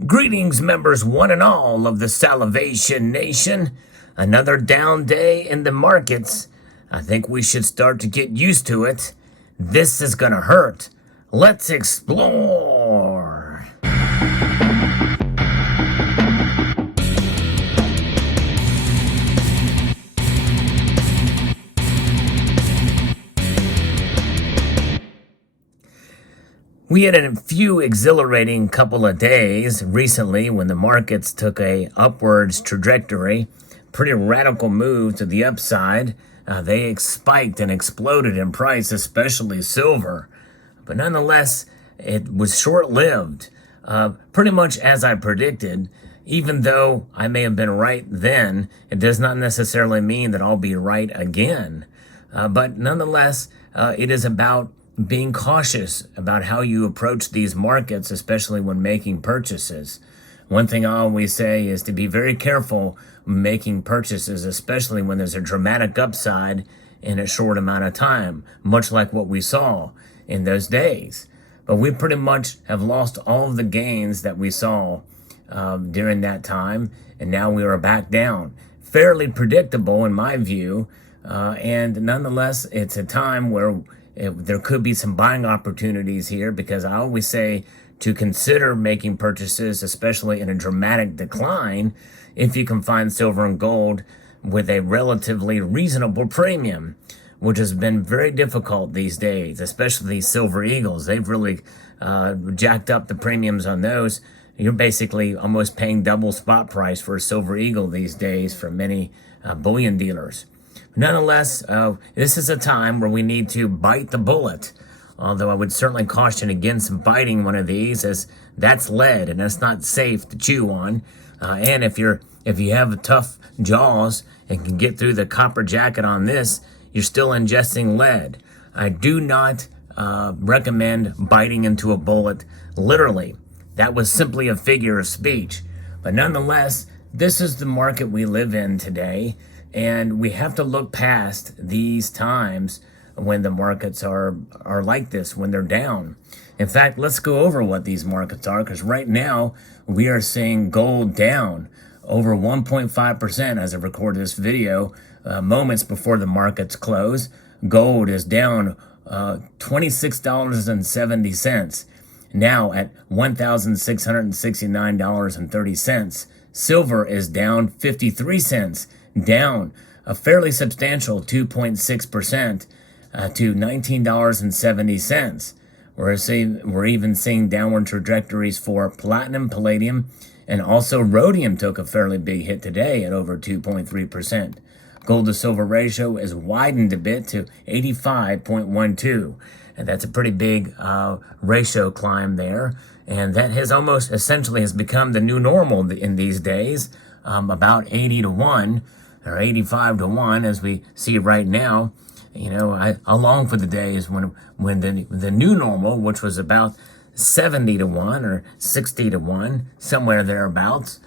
Greetings, members one and all of the Salivation Nation. Another down day in the markets. I think we should start to get used to it. This is gonna hurt. Let's explore. We had a few exhilarating couple of days recently when the markets took a upwards trajectory, pretty radical move to the upside. They spiked and exploded in price, especially silver. But nonetheless, it was short-lived, pretty much as I predicted. Even though I may have been right then, it does not necessarily mean that I'll be right again. But nonetheless, it is about being cautious about how you approach these markets, especially when making purchases. One thing I always say is to be very careful making purchases, especially when there's a dramatic upside in a short amount of time, much like what we saw in those days. But we pretty much have lost all of the gains that we saw during that time, and now we are back down. Fairly predictable in my view, and nonetheless, it's a time where there could be some buying opportunities here, because I always say to consider making purchases, especially in a dramatic decline, if you can find silver and gold with a relatively reasonable premium, which has been very difficult these days, especially these Silver Eagles. They've really jacked up the premiums on those. You're basically almost paying double spot price for a Silver Eagle these days from many bullion dealers. Nonetheless, this is a time where we need to bite the bullet, although I would certainly caution against biting one of these, as that's lead and that's not safe to chew on. And if you have tough jaws and can get through the copper jacket on this, you're still ingesting lead. I do not recommend biting into a bullet literally. That was simply a figure of speech. But nonetheless, this is the market we live in today. And we have to look past these times when the markets are like this, when they're down. In fact, let's go over what these markets are, because right now we are seeing gold down over 1.5% as I record this video, moments before the markets close. Gold is down $26.70, now at $1,669.30. Silver is down 53 cents. Down a fairly substantial 2.6% to $19.70. We're even seeing downward trajectories for platinum, palladium, and also rhodium took a fairly big hit today at over 2.3%. Gold to silver ratio is widened a bit to 85.12, and that's a pretty big ratio climb there. And that has almost essentially has become the new normal in these days, about 80 to 1. Or 85 to 1, as we see right now. You know, I long for the days when the new normal, which was about 70 to 1 or 60 to 1, somewhere thereabouts.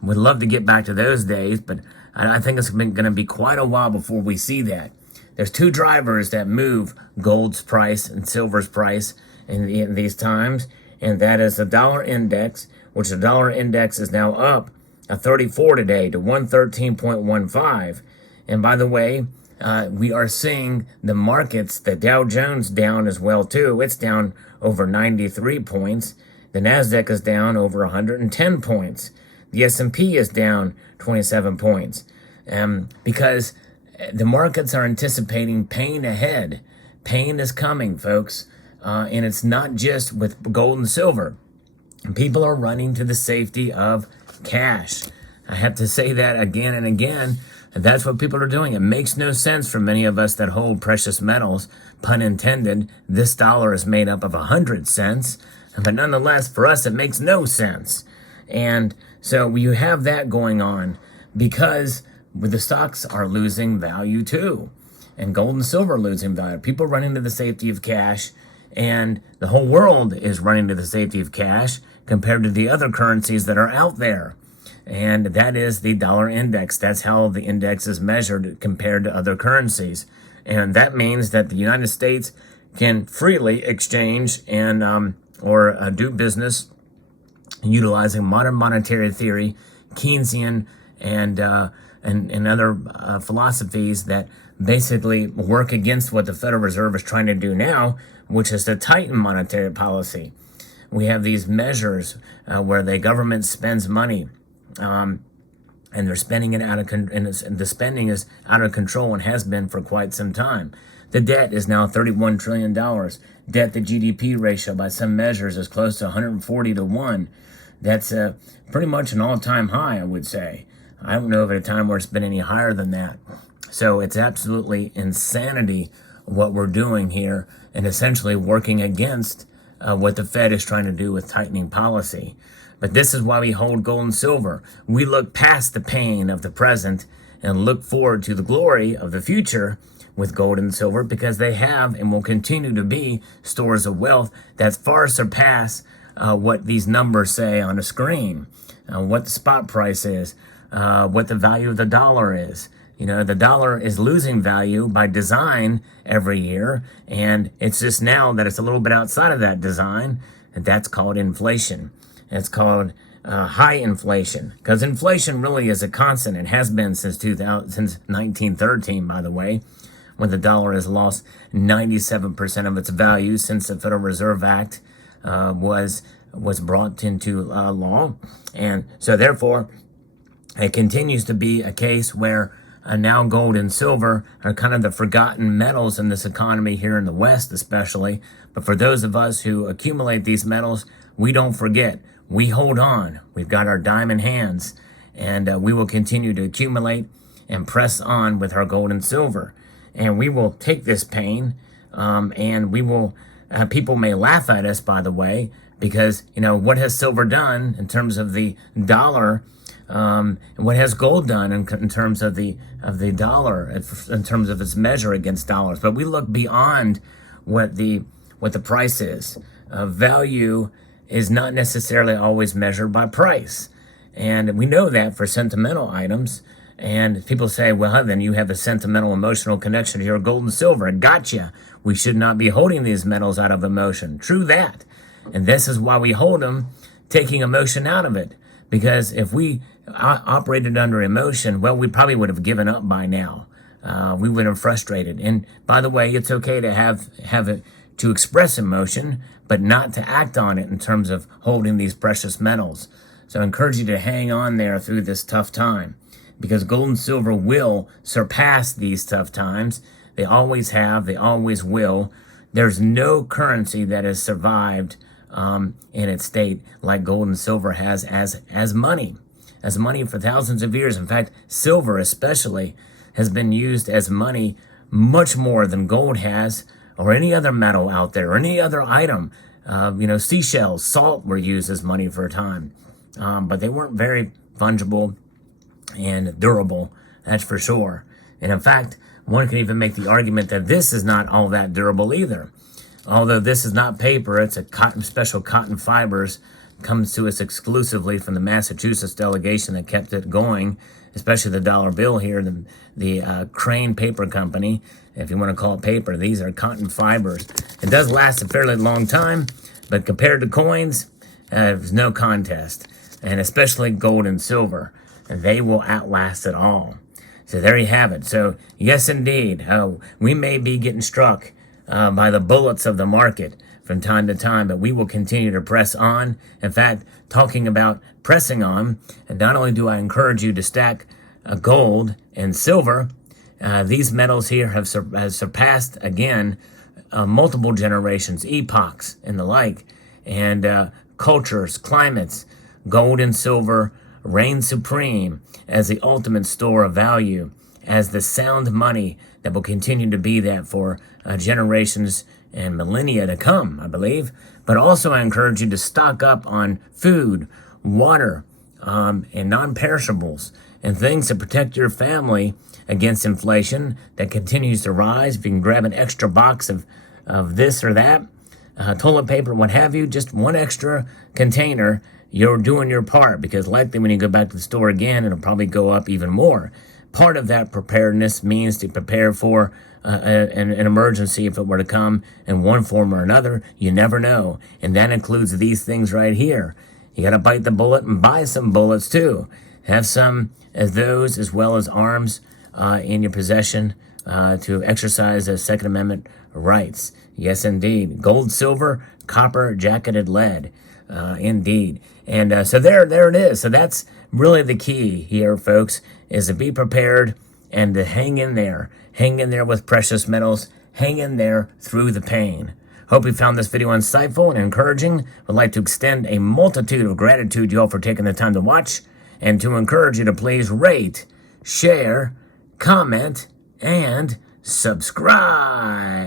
Would love to get back to those days, but I think it's going to be quite a while before we see that. There's two drivers that move gold's price and silver's price in these times, and that is the dollar index, which the dollar index is now up a 34 today to 113.15. And by the way, we are seeing the markets, the Dow Jones down as well too. It's down over 93 points. The Nasdaq is down over 110 points. The S&P is down 27 points. Because the markets are anticipating pain ahead. Pain is coming, folks. And it's not just with gold and silver. People are running to the safety of cash. I have to say that again and again. And that's what people are doing. It makes no sense for many of us that hold precious metals, pun intended. This dollar is made up of 100 cents. But nonetheless, for us, it makes no sense. And so you have that going on because the stocks are losing value too. And gold and silver are losing value. People running to the safety of cash. And the whole world is running to the safety of cash compared to the other currencies that are out there. And that is the dollar index. That's how the index is measured compared to other currencies. And that means that the United States can freely exchange and or do business utilizing modern monetary theory, Keynesian, and other philosophies that basically work against what the Federal Reserve is trying to do now, which is to tighten monetary policy. We have these measures where the government spends money, and they're spending it and the spending is out of control and has been for quite some time. The debt is now $31 trillion. Debt to GDP ratio by some measures is close to 140 to 1. That's pretty much an all-time high, I would say. I don't know of a time where it's been any higher than that. So it's absolutely insanity what we're doing here and essentially working against what the Fed is trying to do with tightening policy. But this is why we hold gold and silver. We look past the pain of the present and look forward to the glory of the future with gold and silver, because they have and will continue to be stores of wealth that far surpass what these numbers say on a screen, what the spot price is, what the value of the dollar is. You know, the dollar is losing value by design every year, and it's just now that it's a little bit outside of that design, and that's called inflation. It's called high inflation, because inflation really is a constant. It has been since 1913, by the way, when the dollar has lost 97% of its value since the Federal Reserve Act was brought into law. And so therefore, it continues to be a case where now gold and silver are kind of the forgotten metals in this economy here in the West especially. But for those of us who accumulate these metals, we don't forget. We hold on. We've got our diamond hands, and we will continue to accumulate and press on with our gold and silver. And we will take this pain, and we will, people may laugh at us, by the way, because, you know, what has silver done in terms of the dollar? What has gold done in terms of the dollar, in terms of its measure against dollars? But we look beyond what the price is. Value is not necessarily always measured by price, and we know that for sentimental items. And people say, well, then you have a sentimental, emotional connection to your gold and silver. Gotcha. We should not be holding these metals out of emotion. True that. And this is why we hold them, taking emotion out of it. Because if we operated under emotion, well, we probably would have given up by now. We would have frustrated. And by the way, it's okay to have it, to express emotion, but not to act on it in terms of holding these precious metals. So I encourage you to hang on there through this tough time, because gold and silver will surpass these tough times. They always have, they always will. There's no currency that has survived in its state like gold and silver has as money for thousands of years. In fact, silver especially has been used as money much more than gold has, or any other metal out there, or any other item. Seashells, salt were used as money for a time, but they weren't very fungible and durable, that's for sure. And in fact, one can even make the argument that this is not all that durable either. Although this is not paper, it's a special cotton fibers, comes to us exclusively from the Massachusetts delegation that kept it going, especially the dollar bill here, the Crane Paper Company, if you want to call it paper. These are cotton fibers. It does last a fairly long time, but compared to coins, there's no contest, and especially gold and silver. They will outlast it all. So there you have it. So yes, indeed, we may be getting struck by the bullets of the market from time to time, but we will continue to press on. In fact, talking about pressing on, and not only do I encourage you to stack gold and silver, these metals here have surpassed, again, multiple generations, epochs, and the like, and cultures, climates. Gold and silver reign supreme as the ultimate store of value, as the sound money that will continue to be that for generations and millennia to come, I believe. But also I encourage you to stock up on food, water, and non-perishables, and things to protect your family against inflation that continues to rise. If you can grab an extra box of this or that, toilet paper, what have you, just one extra container, you're doing your part, because likely when you go back to the store again, it'll probably go up even more. Part of that preparedness means to prepare for an emergency if it were to come in one form or another. You never know. And that includes these things right here. You got to bite the bullet and buy some bullets too. Have some of those as well as arms in your possession to exercise those Second Amendment rights. Yes, indeed. Gold, silver, copper, jacketed lead. Indeed. And so there it is. So that's really the key here, folks, is to be prepared and to hang in there. Hang in there with precious metals. Hang in there through the pain. Hope you found this video insightful and encouraging. Would like to extend a multitude of gratitude to you all for taking the time to watch, and to encourage you to please rate, share, comment, and subscribe.